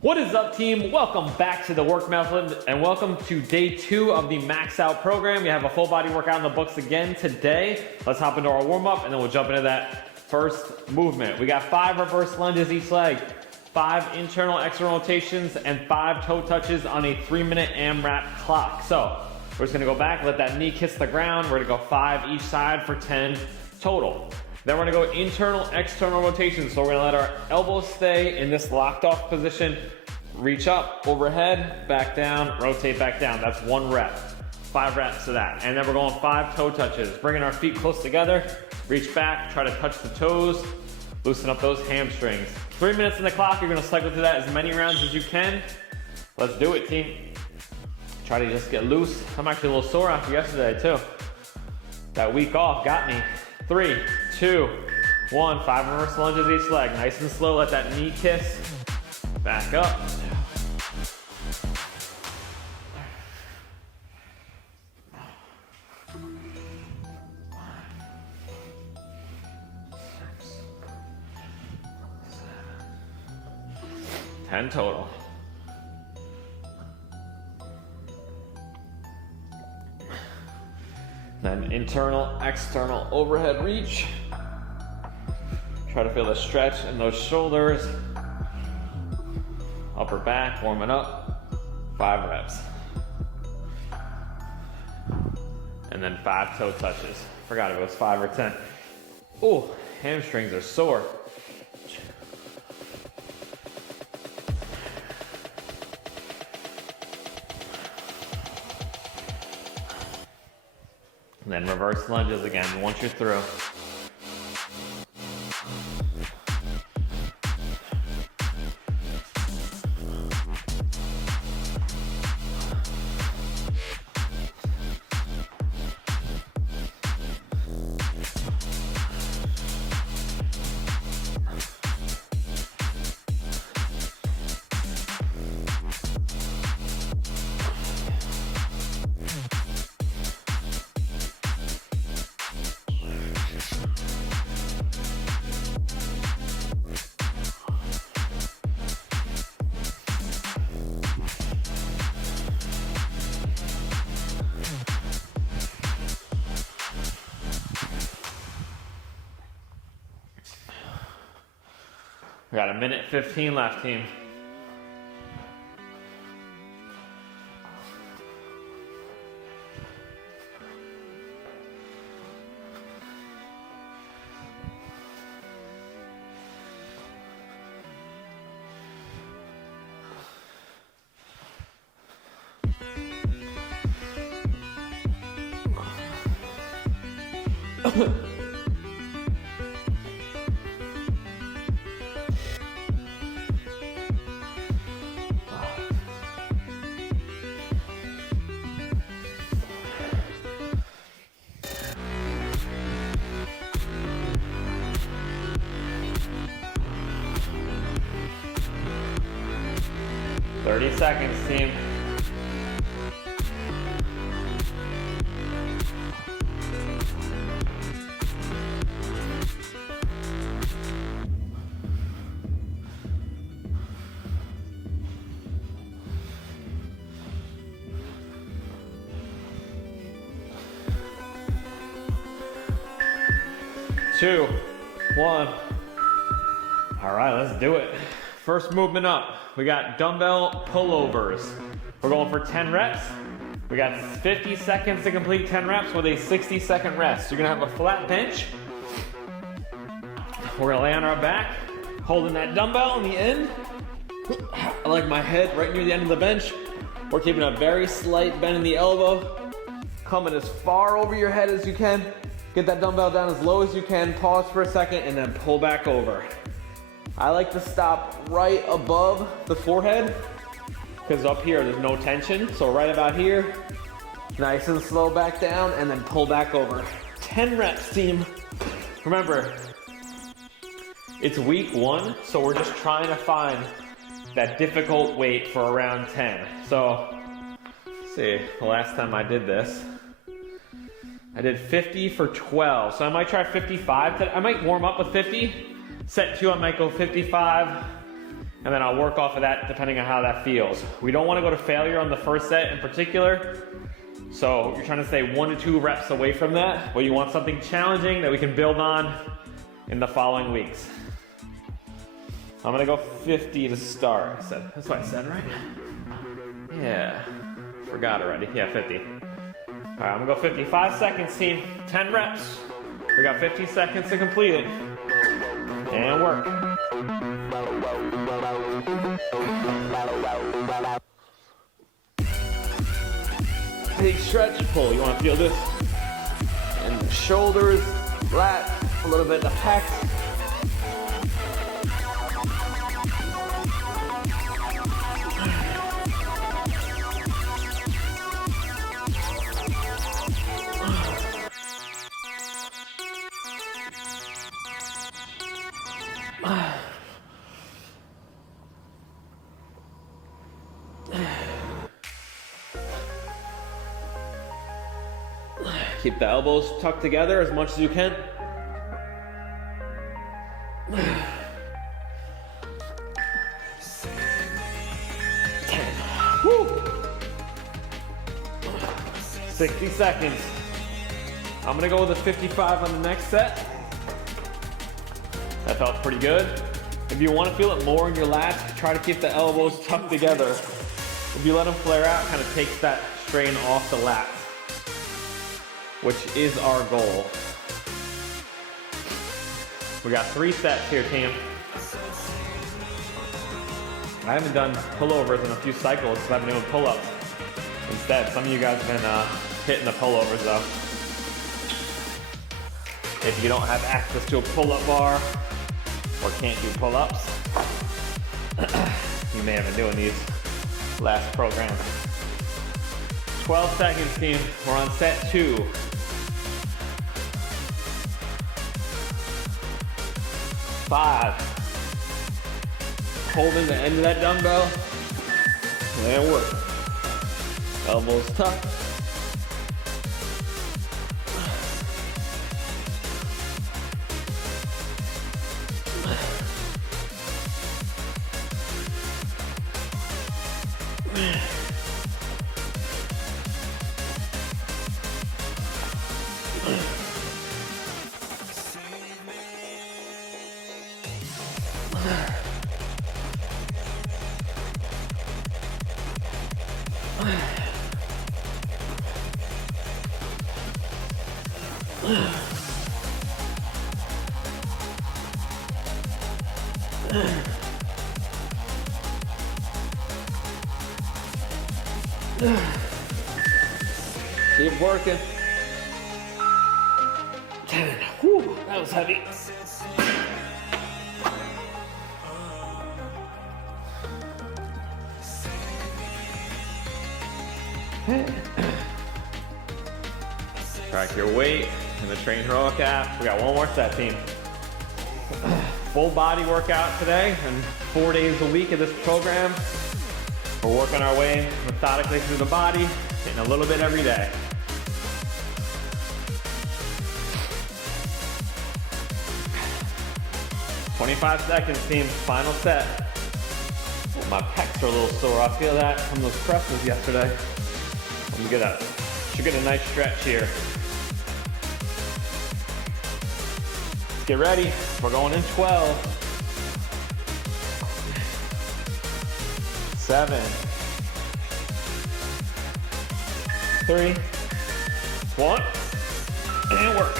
What is up, team? Welcome back to the work method and welcome to day 2 of the Max Out program. We have a full body workout in the books again today. Let's hop into our warm up and then we'll jump into that first movement. We got 5 reverse lunges each leg, 5 internal external rotations, and 5 toe touches on a 3-minute AMRAP clock. So we're just gonna go back, let that knee kiss the ground. We're gonna go 5 each side for 10 total. Then we're gonna go internal, external rotations. So we're gonna let our elbows stay in this locked off position, reach up, overhead, back down, rotate back down. That's 1 rep, 5 reps to that. And then we're going 5 toe touches, bringing our feet close together, reach back, try to touch the toes, loosen up those hamstrings. 3 minutes on the clock, you're gonna cycle through that as many rounds as you can. Let's do it, team. Try to just get loose. I'm actually a little sore after yesterday too. That week off got me. 3, 2, 1, 5 reverse lunges each leg. Nice and slow, let that knee kiss. Back up. Ten total. Then internal, external overhead reach. Try to feel the stretch in those shoulders. Upper back, warming up. 5 reps. And then 5 toe touches. Forgot if it was 5 or 10. Ooh, hamstrings are sore. And then reverse lunges again once you're through. We got 1:15 left, team. Thirty seconds, team. Two, 1. All right, let's do it. First movement up. We got dumbbell pullovers. We're going for 10 reps. We got 50 seconds to complete 10 reps with a 60-second rest. You're gonna have a flat bench. We're gonna lay on our back, holding that dumbbell on the end. I like my head right near the end of the bench. We're keeping a very slight bend in the elbow. Coming as far over your head as you can. Get that dumbbell down as low as you can. Pause for a second and then pull back over. I like to stop right above the forehead because up here there's no tension. So right about here, nice and slow back down and then pull back over. 10 reps, team. Remember, it's week 1, so we're just trying to find that difficult weight for around 10. So, let's see, the last time I did this, I did 50 for 12. So I might try 55 today. I might warm up with 50. Set 2, I might go 55. and then I'll work off of that depending on how that feels. We don't want to go to failure on the first set in particular, so you're trying to stay 1 to 2 reps away from that, but you want something challenging that we can build on in the following weeks. I'm gonna go 50 to start. That's what I said, right? Yeah, forgot already. Yeah, 50. All right, I'm gonna go 55 seconds, team. 10 reps. We got 15 seconds to complete it. And work. Big stretch, pull. You wanna feel this in the shoulders, lat, a little bit in the pecs. Keep the elbows tucked together as much as you can. 10. Woo. 60 seconds. I'm gonna go with a 55 on the next set. That felt pretty good. If you want to feel it more in your lats, try to keep the elbows tucked together. If you let them flare out, it kind of takes that strain off the lats, which is our goal. We got 3 sets here, team. I haven't done pullovers in a few cycles, so I've been doing pull-ups instead. Some of you guys have been hitting the pullovers though. If you don't have access to a pull-up bar or can't do pull-ups, you may have been doing these last programs. 12 seconds, team. We're on set 2. 5. Holding the end of that dumbbell. And work. Elbows tucked. 'Keep working. 10. Whew, that was heavy. Track your weight in the train heroic app. We got one more set, team. Full body workout today and 4 days a week of this program. We're working our way methodically through the body, hitting a little bit every day. "25 seconds, team. Final set." Oh, my pecs are a little sore. I feel that from those presses yesterday. Should get a nice stretch here. Let's get ready. We're going in 12. 7. 3. 1. And work.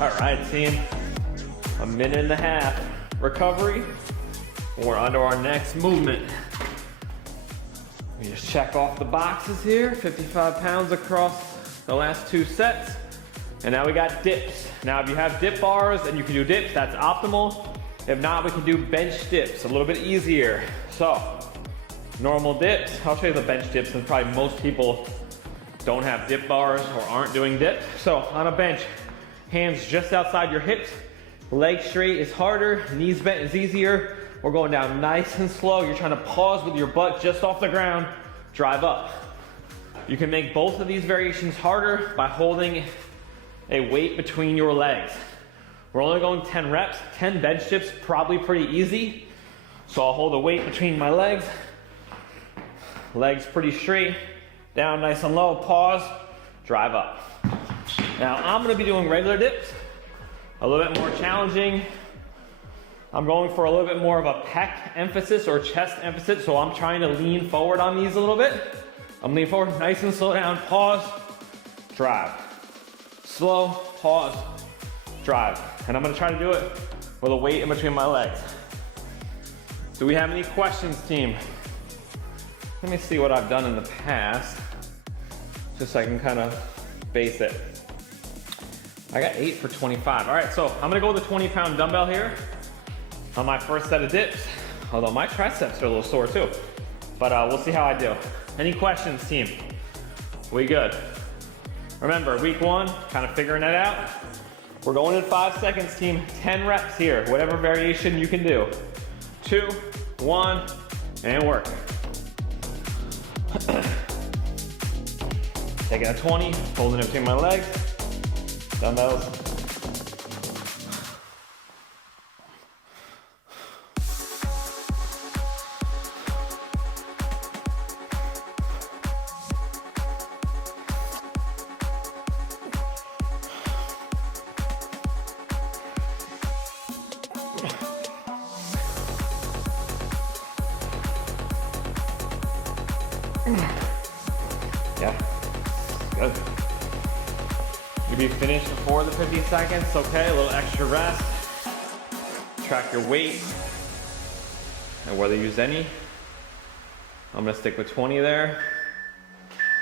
All right, team. A minute and a half recovery. We're on to our next movement. We just check off the boxes here. 55 pounds across the last 2 sets. And now we got dips. Now if you have dip bars and you can do dips, that's optimal. If not, we can do bench dips, a little bit easier. So, normal dips. I'll show you the bench dips, and probably most people don't have dip bars or aren't doing dips. So on a bench, hands just outside your hips, legs straight is harder, knees bent is easier. We're going down nice and slow. You're trying to pause with your butt just off the ground, drive up. You can make both of these variations harder by holding a weight between your legs. We're only going 10 reps, 10 bench dips, probably pretty easy. So I'll hold a weight between my legs, legs pretty straight, down nice and low, pause, drive up. Now I'm gonna be doing regular dips, a little bit more challenging. I'm going for a little bit more of a pec emphasis or chest emphasis, so I'm trying to lean forward on these a little bit. I'm leaning forward, nice and slow down, pause, drive. Slow, pause, drive. And I'm gonna try to do it with a weight in between my legs. Do we have any questions, team? Let me see what I've done in the past, just so I can kind of base it. I got 8 for 25. All right, so I'm gonna go with a 20-pound dumbbell here on my first set of dips, although my triceps are a little sore too. But we'll see how I do. Any questions, team? We good? Remember, week 1, kind of figuring it out. We're going in 5 seconds, team. 10 reps here, whatever variation you can do. 2, 1, and work. Taking a 20, holding it between my legs. Dumbbells. Yeah, good. You'll be finished before the 50 seconds, okay? A little extra rest. Track your weight, and whether you use any. I'm gonna stick with 20 there.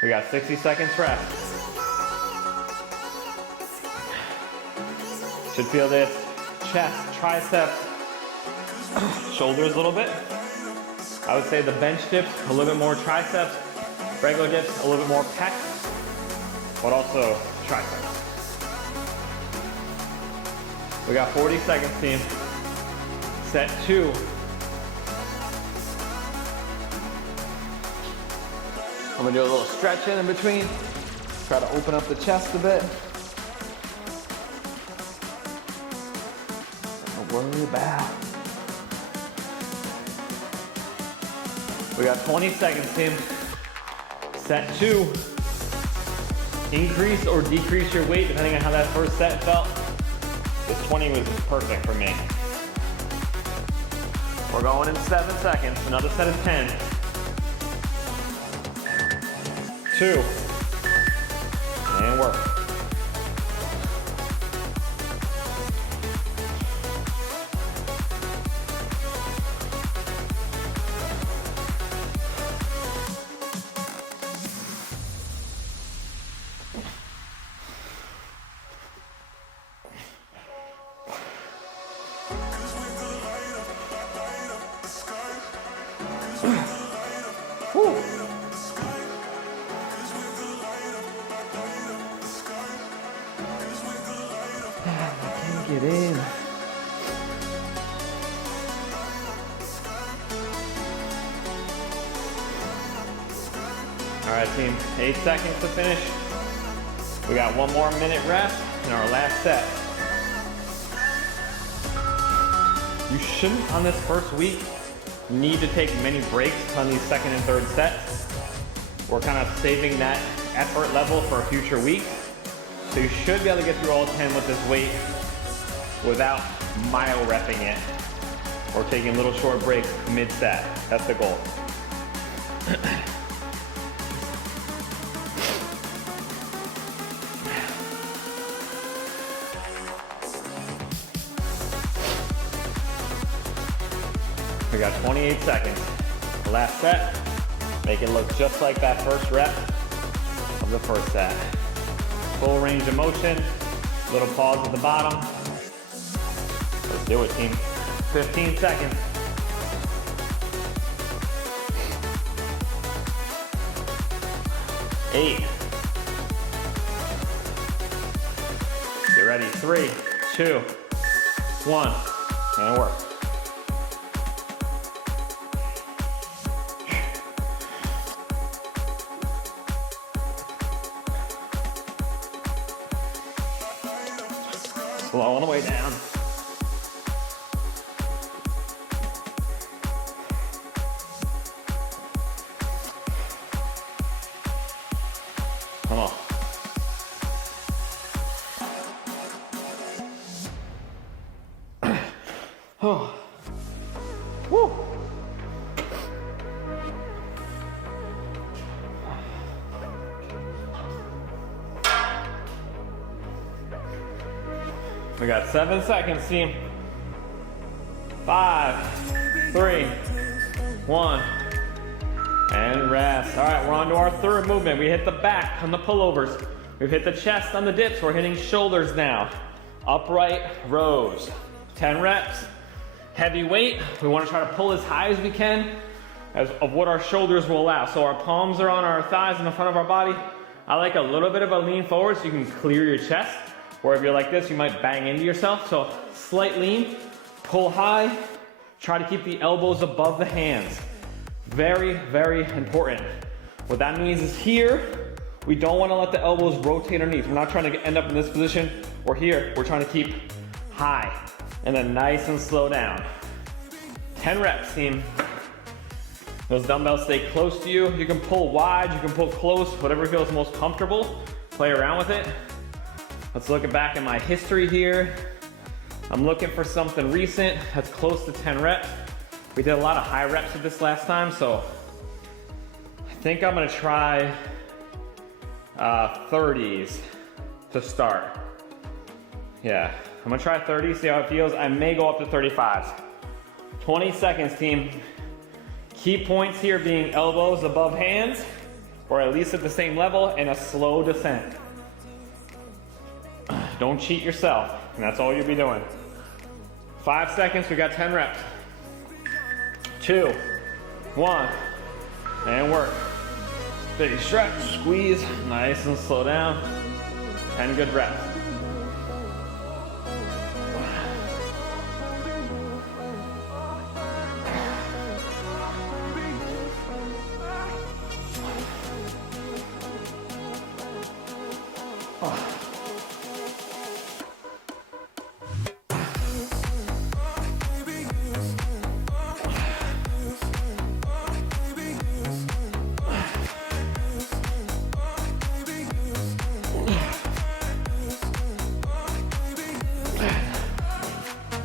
We got 60 seconds rest. Should feel this chest, triceps, shoulders a little bit. I would say the bench dips, a little bit more triceps, regular dips, a little bit more pecs, but also triceps. We got 40 seconds, team. Set 2. I'm gonna do a little stretching in between. Try to open up the chest a bit. Don't worry about. We got 20 seconds, team. Set 2. Increase or decrease your weight depending on how that first set felt. This 20 was perfect for me. We're going in 7 seconds. Another set of 10. 2. And work. Whew. I can't get in. All right, team, 8 seconds to finish. We got 1 more minute rest in our last set. You shouldn't, on this first week, need to take many breaks on these second and third sets. We're kind of saving that effort level for a future week. So you should be able to get through all 10 with this weight without mile repping it or taking little short breaks mid-set. That's the goal. We got 28 seconds. Last set. Make it look just like that first rep of the first set. Full range of motion. Little pause at the bottom. Let's do it, team. 15 seconds. Eight. Get ready. 3, 2, 1, and work. Slow on the way down. Come on. Oh. Woo. We got 7 seconds, team. 5, 3, 1, and rest. All right, we're on to our third movement. We hit the back on the pullovers. We've hit the chest on the dips. We're hitting shoulders now. Upright rows. 10 reps. Heavy weight. We want to try to pull as high as we can of what our shoulders will allow. So our palms are on our thighs in the front of our body. I like a little bit of a lean forward so you can clear your chest. Or if you're like this, you might bang into yourself. So slight lean, pull high, try to keep the elbows above the hands. Very, very important. What that means is here, we don't want to let the elbows rotate underneath. We're not trying to end up in this position. Or here, we're trying to keep high and then nice and slow down. 10 reps, team. Those dumbbells stay close to you. You can pull wide, you can pull close, whatever feels most comfortable. Play around with it. Let's look back at my history here. I'm looking for something recent that's close to 10 reps. We did a lot of high reps of this last time, so I think I'm gonna try 30s to start. Yeah, I'm gonna try 30, see how it feels. I may go up to 35s. 20 seconds, team. Key points here being elbows above hands, or at least at the same level, and a slow descent. Don't cheat yourself, and that's all you'll be doing. 5 seconds, we got 10 reps. 2, 1, and work. Big stretch, squeeze, nice and slow down. 10 good reps.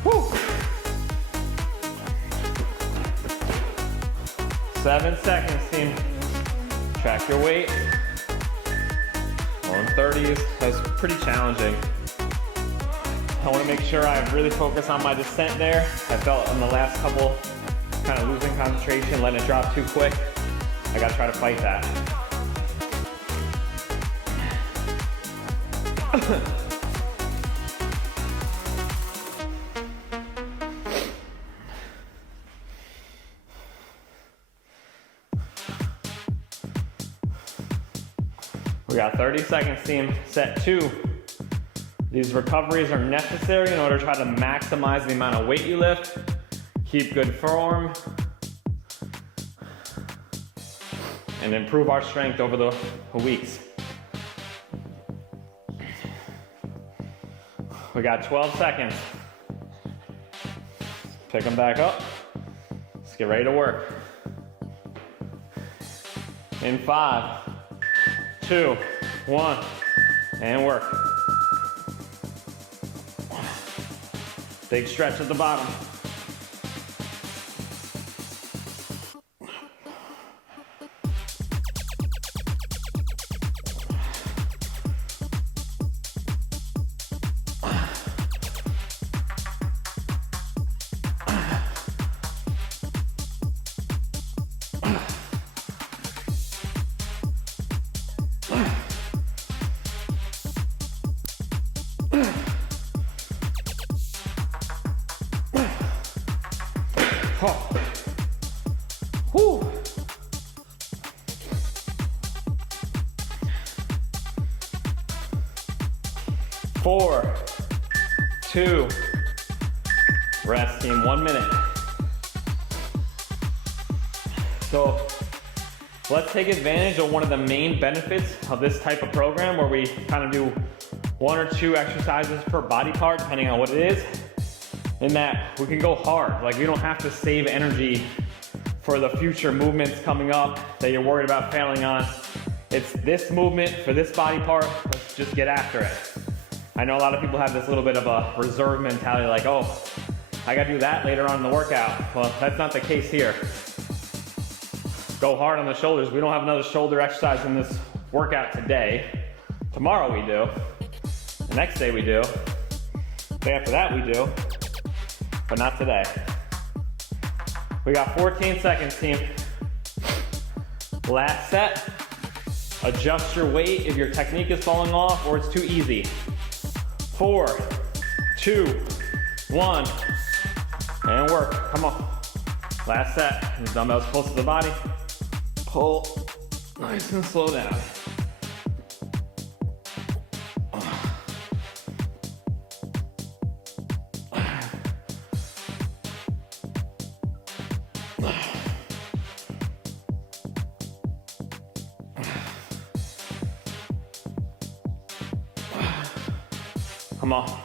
Woo. 7 seconds, team. Track your weight. 130s. That's pretty challenging. I want to make sure I really focus on my descent there. I felt in the last couple kind of losing concentration, letting it drop too quick. I got to try to fight that. We got 30 seconds, team. Set 2. These recoveries are necessary in order to try to maximize the amount of weight you lift. Keep good form. And improve our strength over the weeks. We got 12 seconds. Pick them back up. Let's get ready to work. In 5, 2, 1, and work. Big stretch at the bottom. Oh. Whew. 4, 2, rest team, 1 minute. So let's take advantage of one of the main benefits of this type of program where we kind of do 1 or 2 exercises per body part, depending on what it is, in that we can go hard. Like we don't have to save energy for the future movements coming up that you're worried about failing on. It's this movement for this body part, let's just get after it. I know a lot of people have this little bit of a reserve mentality, like, oh, I gotta do that later on in the workout. Well, that's not the case here. Go hard on the shoulders. We don't have another shoulder exercise in this workout today. Tomorrow we do. The next day we do. The day after that we do. But not today. We got 14 seconds, team. Last set. Adjust your weight if your technique is falling off or it's too easy. 4, 2, 1, and work. Come on. Last set. The dumbbells close to the body. Pull. Nice and slow down. Come on.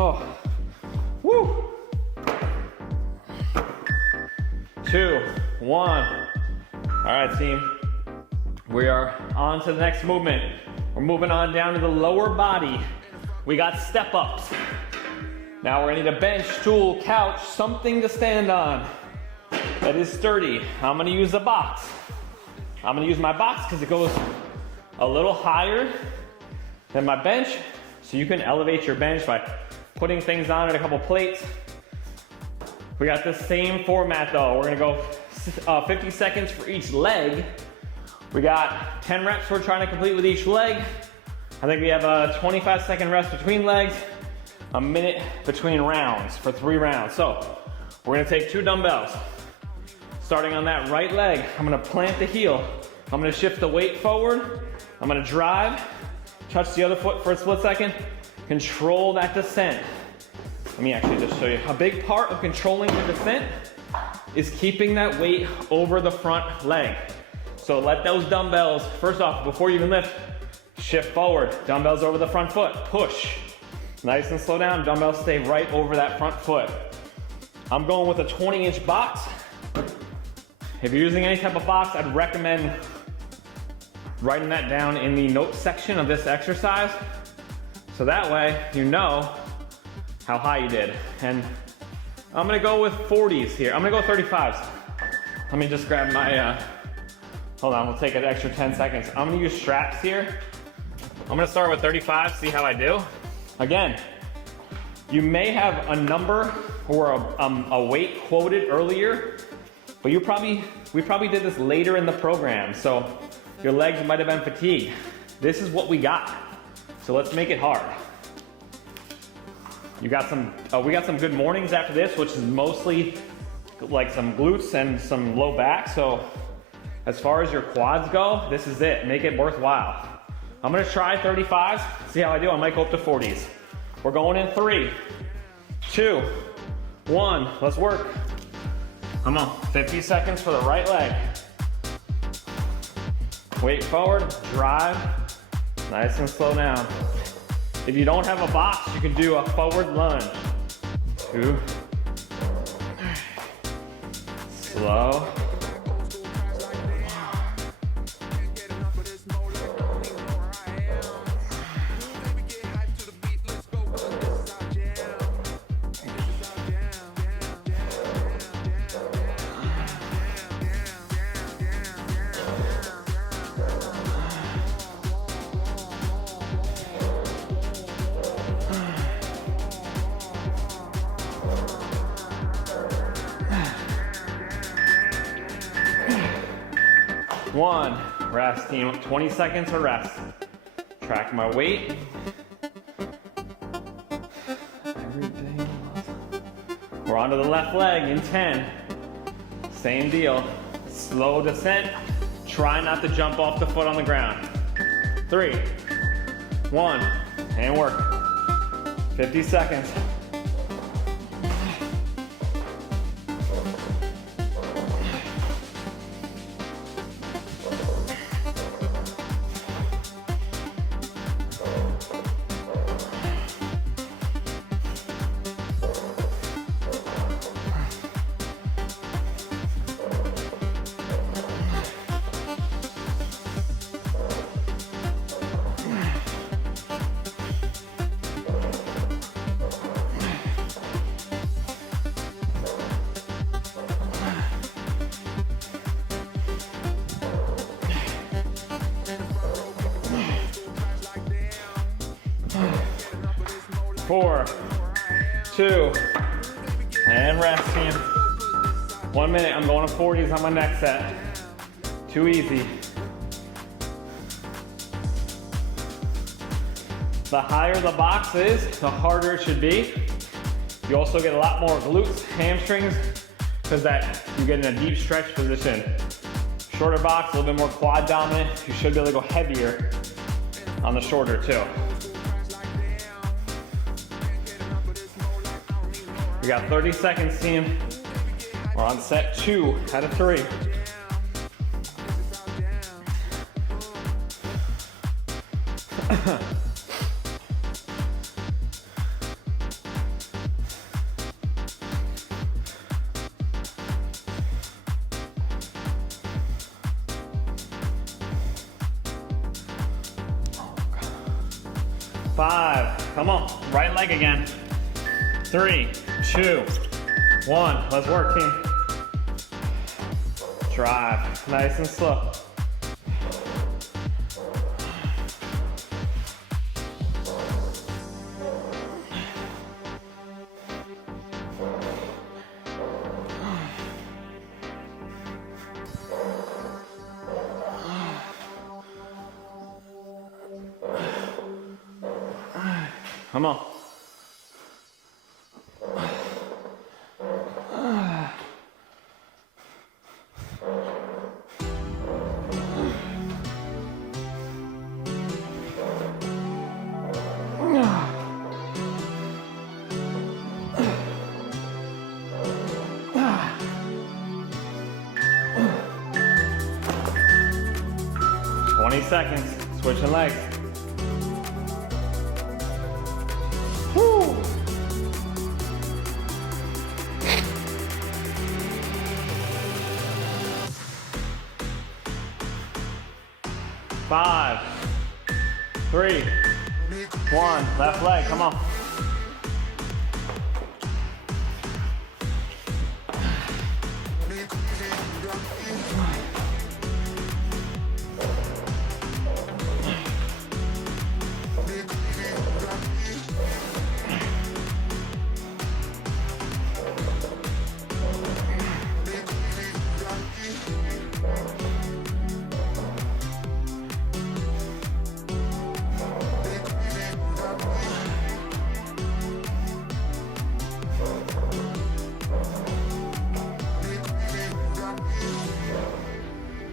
Oh, woo. 2, 1. All right, team. We are on to the next movement. We're moving on down to the lower body. We got step ups. Now we're gonna need a bench, stool, couch, something to stand on that is sturdy. I'm gonna use the box. I'm gonna use my box because it goes a little higher than my bench. So you can elevate your bench by putting things on it, a couple plates. We got the same format though. We're gonna go 50 seconds for each leg. We got 10 reps we're trying to complete with each leg. I think we have a 25-second rest between legs, a minute between rounds for 3 rounds. So we're gonna take 2 dumbbells. Starting on that right leg, I'm gonna plant the heel. I'm gonna shift the weight forward. I'm gonna drive, touch the other foot for a split second, control that descent. Let me actually just show you. A big part of controlling the descent is keeping that weight over the front leg. So let those dumbbells, first off, before you even lift, shift forward. Dumbbells over the front foot, push. Nice and slow down, dumbbells stay right over that front foot. I'm going with a 20-inch box. If you're using any type of box, I'd recommend writing that down in the notes section of this exercise. So that way, you know how high you did. And I'm gonna go with 40s here. I'm gonna go 35s. Let me just grab my, hold on, we'll take an extra 10 seconds. I'm gonna use straps here. I'm gonna start with 35, see how I do. Again, you may have a number or a weight quoted earlier, but we probably did this later in the program, so your legs might have been fatigued. This is what we got, so let's make it hard. We got some good mornings after this, which is mostly like some glutes and some low back, so as far as your quads go, this is it. Make it worthwhile. I'm gonna try 35s, see how I do. I might go up to 40s. We're going in 3, 2, 1, let's work. Come on, 50 seconds for the right leg. Weight forward, drive, nice and slow down. If you don't have a box, you can do a forward lunge. 2, slow. 1. Rest, team. 20 seconds of rest. Track my weight. Everything. We're onto the left leg in 10. Same deal. Slow descent. Try not to jump off the foot on the ground. 3, 1, and work. 50 seconds. Four, 2, and rest, team. 1 minute, I'm going to 40s on my next set. Too easy. The higher the box is, the harder it should be. You also get a lot more glutes, hamstrings, because you get in a deep stretch position. Shorter box, a little bit more quad dominant. You should be able to go heavier on the shorter too. We got 30 seconds, team. We're on set 2 out of 3. Five, come on, right leg again. 3, 2, 1, let's work, team. Drive, nice and slow. Come on. Seconds, switching legs. Woo. Five, 3, 1, left leg, come on.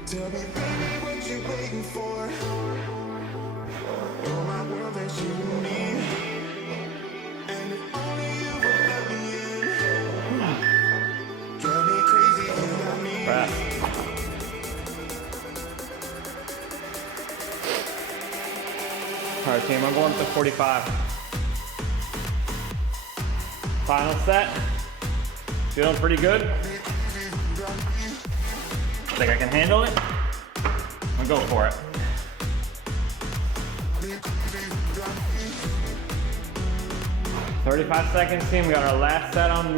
Tell me, baby, what you waiting for? You're my world that you need, and if only you would let me in. Drive me crazy, you got me. All right, team, I'm going up to 45. Final set. Feeling pretty good. I think I can handle it. I'll go for it. "35 seconds, team. We got our last set on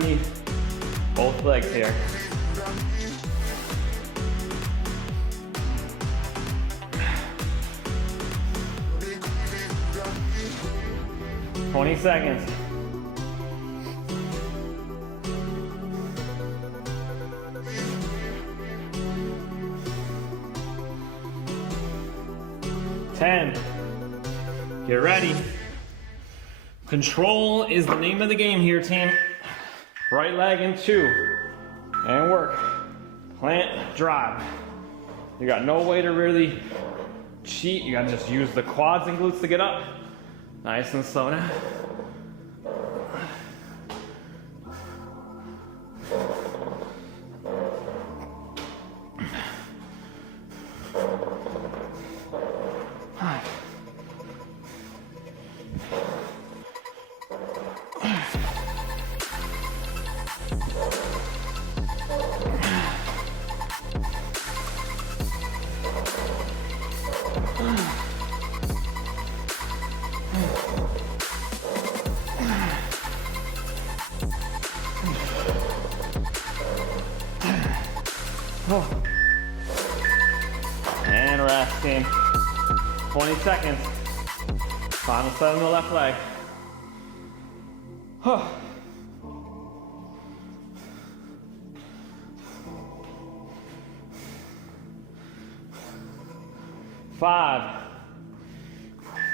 both legs here. "20 seconds. Get ready. Control is the name of the game here, team. Right leg in 2. And work. Plant, drive. You got no way to really cheat. You gotta just use the quads and glutes to get up. Nice and slow now. And rest, team. 20 seconds. Final set on the left leg. 5,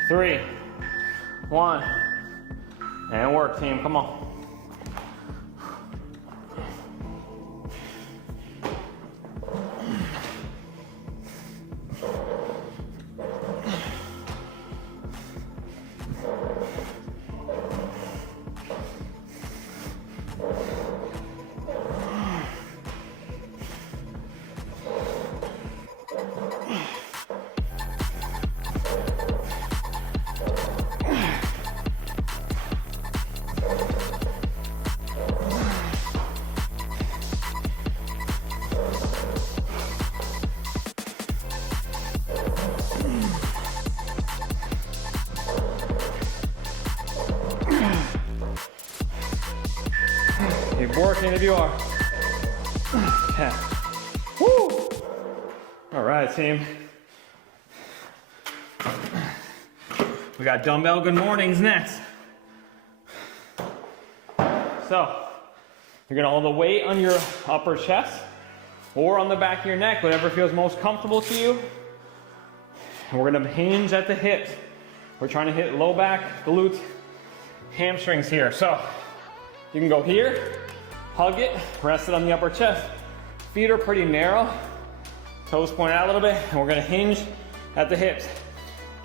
3, 1. And work, team. Come on. Keep working if you are. 10. Woo! All right, team. We got dumbbell good mornings next. So, you're gonna hold the weight on your upper chest or on the back of your neck, whatever feels most comfortable to you. And we're gonna hinge at the hips. We're trying to hit low back, glutes, hamstrings here. So, you can go here, hug it, rest it on the upper chest. Feet are pretty narrow, toes point out a little bit, and we're gonna hinge at the hips,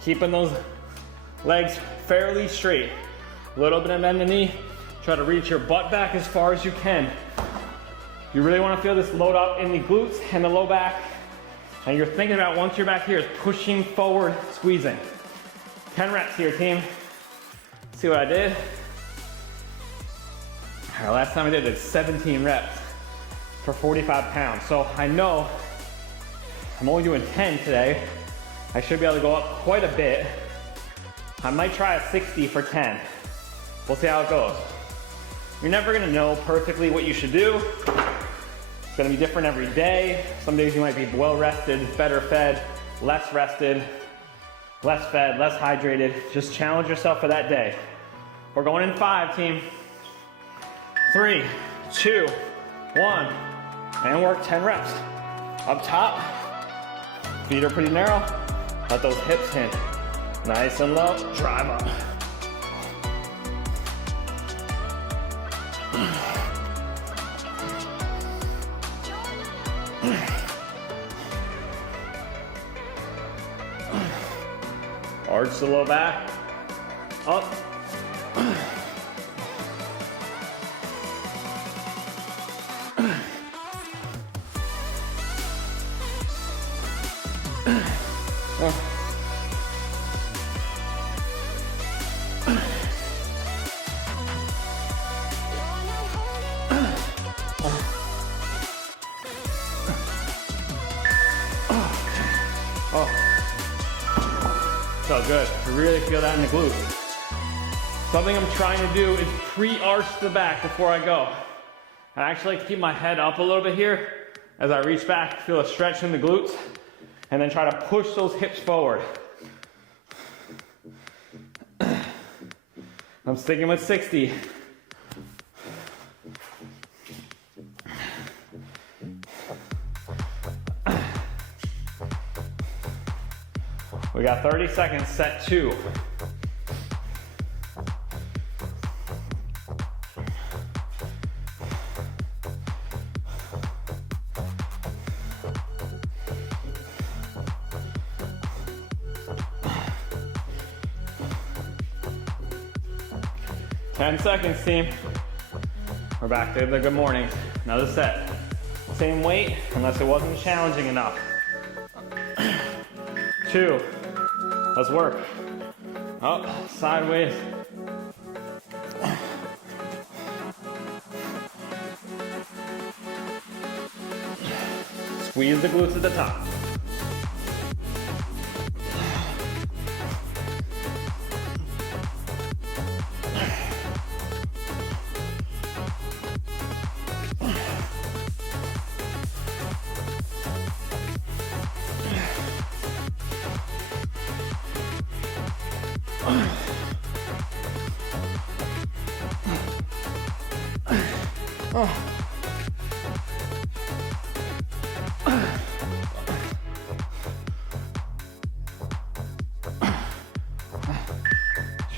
keeping those legs fairly straight. A little bit of bend in the knee, try to reach your butt back as far as you can. You really wanna feel this load up in the glutes and the low back, and you're thinking about once you're back here is pushing forward, squeezing. 10 reps here, team. See what I did? All right, last time I did 17 reps for 45 pounds. So I know I'm only doing 10 today. I should be able to go up quite a bit. I might try a 60 for 10. We'll see how it goes. You're never gonna know perfectly what you should do. It's gonna be different every day. Some days you might be well rested, better fed, less rested, less fed, less hydrated. Just challenge yourself for that day. We're going in 5, team. 3, 2, 1, and work 10 reps. Up top, feet are pretty narrow. Let those hips hinge. Nice and low, drive up. Arch the low back, up. So good. I really feel that in the glutes. Something I'm trying to do is pre-arch the back before I go. I actually like to keep my head up a little bit here as I reach back, feel a stretch in the glutes, and then try to push those hips forward. I'm sticking with 60. We got 30 seconds, set 2. 10 seconds, team. We're back to the good mornings. Another set. Same weight, unless it wasn't challenging enough. 2. Let's work. Up, sideways. Squeeze the glutes at the top.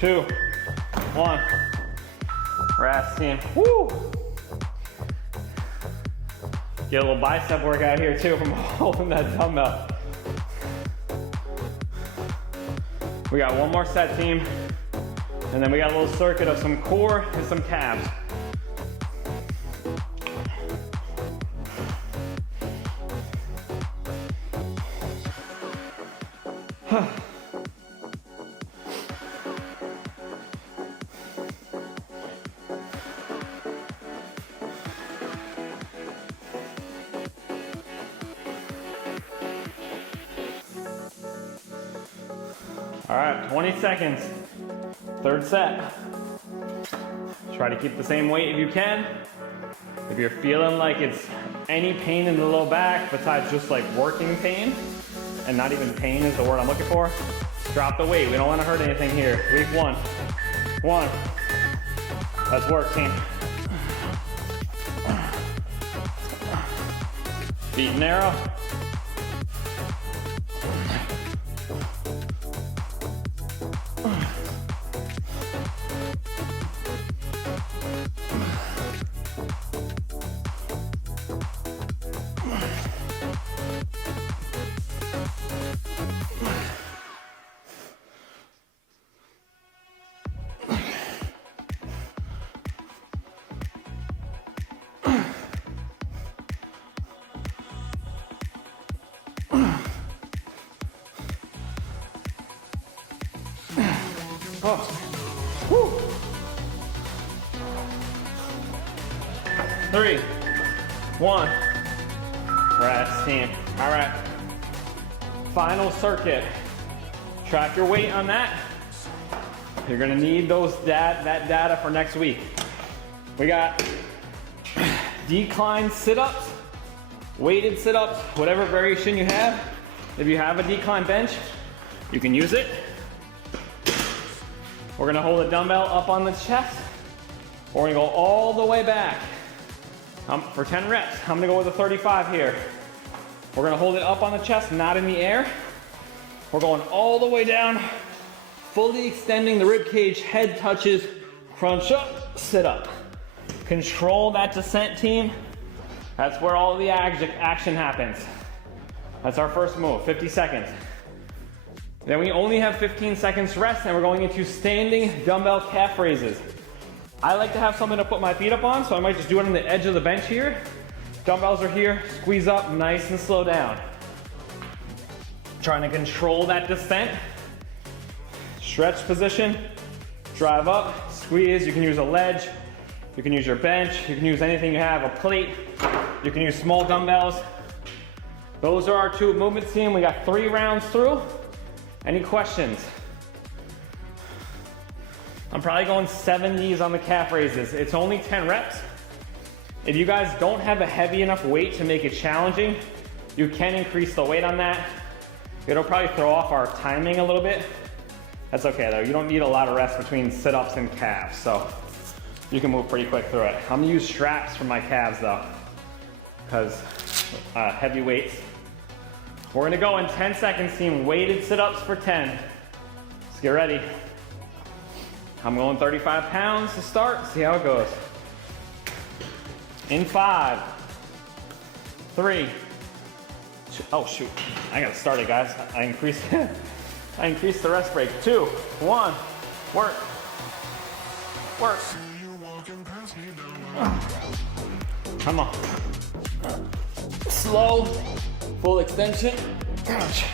Two, 1. Rest, team. Woo! Get a little bicep workout here too from holding that dumbbell. We got one more set, team. And then we got a little circuit of some core and some calves. All right, 20 seconds. Third set. Try to keep the same weight if you can. If you're feeling like it's any pain in the low back besides just like working pain, and not even pain is the word I'm looking for, drop the weight. We don't want to hurt anything here. Week 1. 1. Let's work, team. Feet narrow. Oh. Woo. 3, 1. Rest, team. All right. Final circuit. Track your weight on that. You're gonna need that data for next week. We got decline sit-ups, weighted sit-ups, whatever variation you have. If you have a decline bench, you can use it. We're gonna hold the dumbbell up on the chest. We're gonna go all the way back. For 10 reps, I'm gonna go with a 35 here. We're gonna hold it up on the chest, not in the air. We're going all the way down, fully extending the rib cage, head touches, crunch up, sit up. Control that descent, team. That's where all the action happens. That's our first move, 50 seconds. Then we only have 15 seconds to rest, and we're going into standing dumbbell calf raises. I like to have something to put my feet up on, so I might just do it on the edge of the bench here. Dumbbells are here, squeeze up, nice and slow down. Trying to control that descent. Stretch position, drive up, squeeze. You can use a ledge, you can use your bench, you can use anything you have, a plate, you can use small dumbbells. Those are our 2 movements, team. We got 3 rounds through. Any questions? I'm probably going 70s on the calf raises. It's only 10 reps. If you guys don't have a heavy enough weight to make it challenging, you can increase the weight on that. It'll probably throw off our timing a little bit. That's okay though. You don't need a lot of rest between sit-ups and calves, so you can move pretty quick through it. I'm gonna use straps for my calves though, because heavy weights. We're gonna go in 10 seconds, team. Weighted sit-ups for 10. Let's get ready. I'm going 35 pounds to start. See how it goes. In 5, 3, 2, oh shoot. I gotta start it, guys. I increased the rest break. 2, 1, work. Work. Come on. Slow, full extension. Ouch.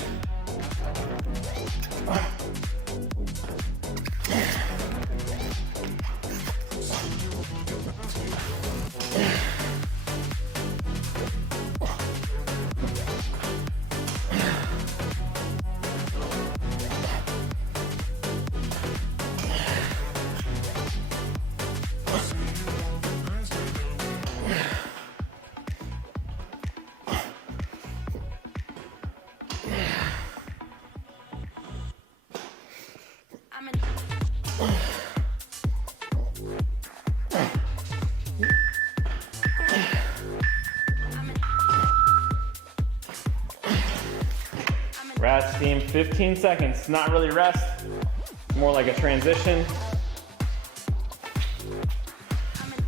Rest, team, 15 seconds. Not really rest, more like a transition.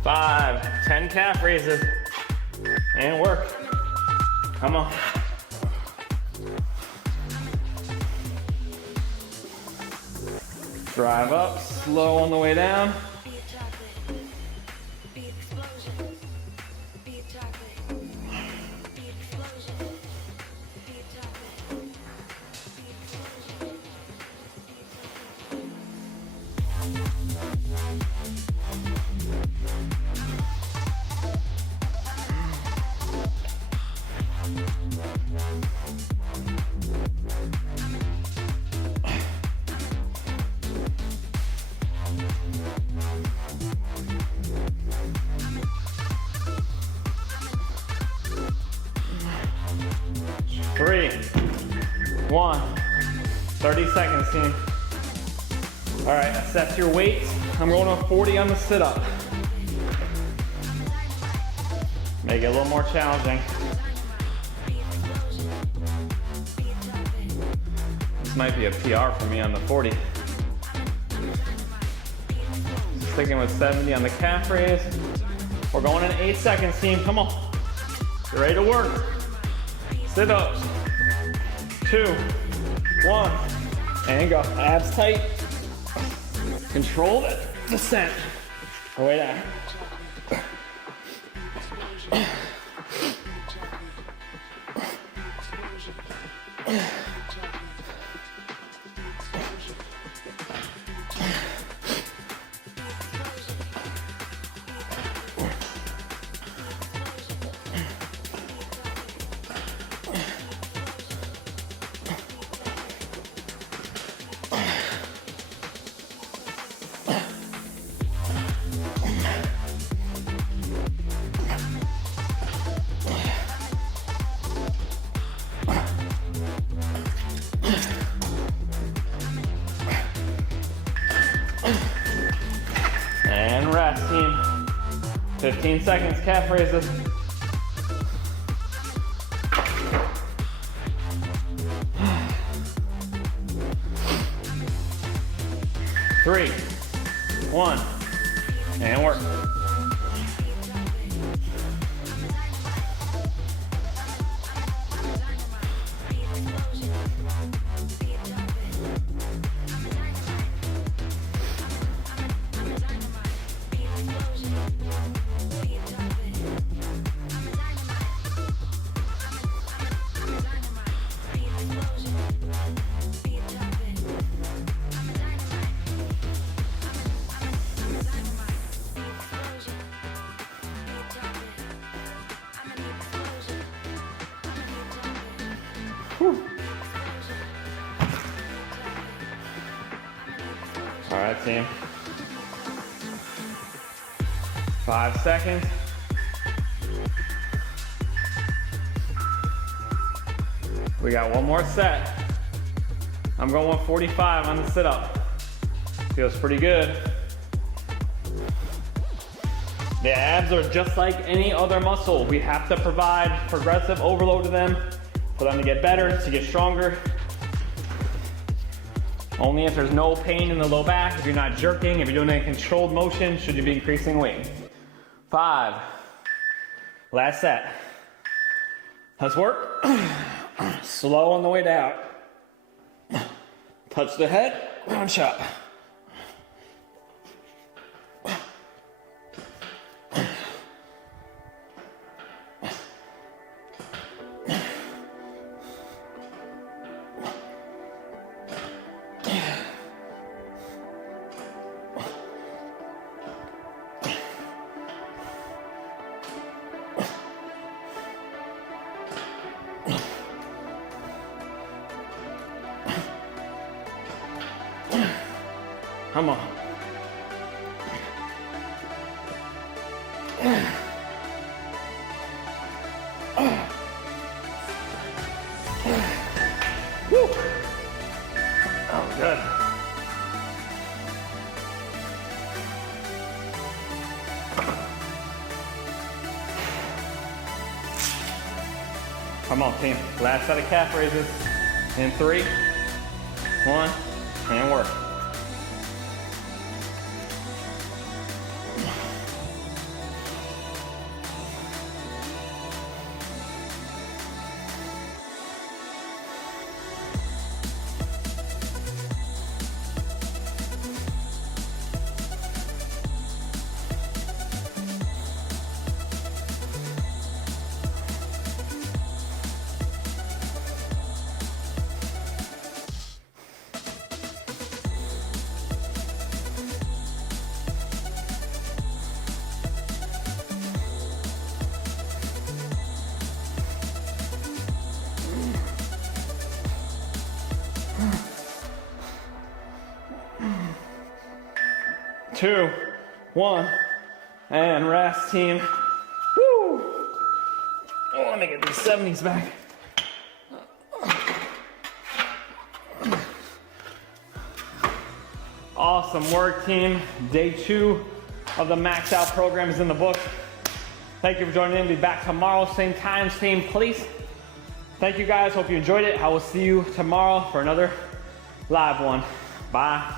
5, 10 calf raises, and work. Come on. Drive up, slow on the way down. Three, 1, 30 seconds, team. All right, assess your weights. I'm going to 40 on the sit-up. Make it a little more challenging. This might be a PR for me on the 40. Sticking with 70 on the calf raise. We're going in 8 seconds, team. Come on. You're ready to work. Sit ups. 2, 1, and go. Abs tight. Control the descent. Way down. And rest, team. 15 seconds, calf raises. Three, 1, and work. Whew. All right, team. 5 seconds. We got one more set. I'm going with 45 on the sit-up. Feels pretty good. The abs are just like any other muscle. We have to provide progressive overload to them for them to get better, to get stronger. Only if there's no pain in the low back, if you're not jerking, if you're doing a controlled motion, should you be increasing weight. 5, last set. Let's work. Slow on the way down. Touch the head, ground chop. Come on. Woo. Oh, good. Come on, team. Last set of calf raises. In 3, 1, and work. Two, 1, and rest, team. Woo! Oh, let me get these 70s back. Awesome work, team. Day 2 of the Max Out program is in the book. Thank you for joining in. Be back tomorrow, same time, same place. Thank you guys. Hope you enjoyed it. I will see you tomorrow for another live one. Bye.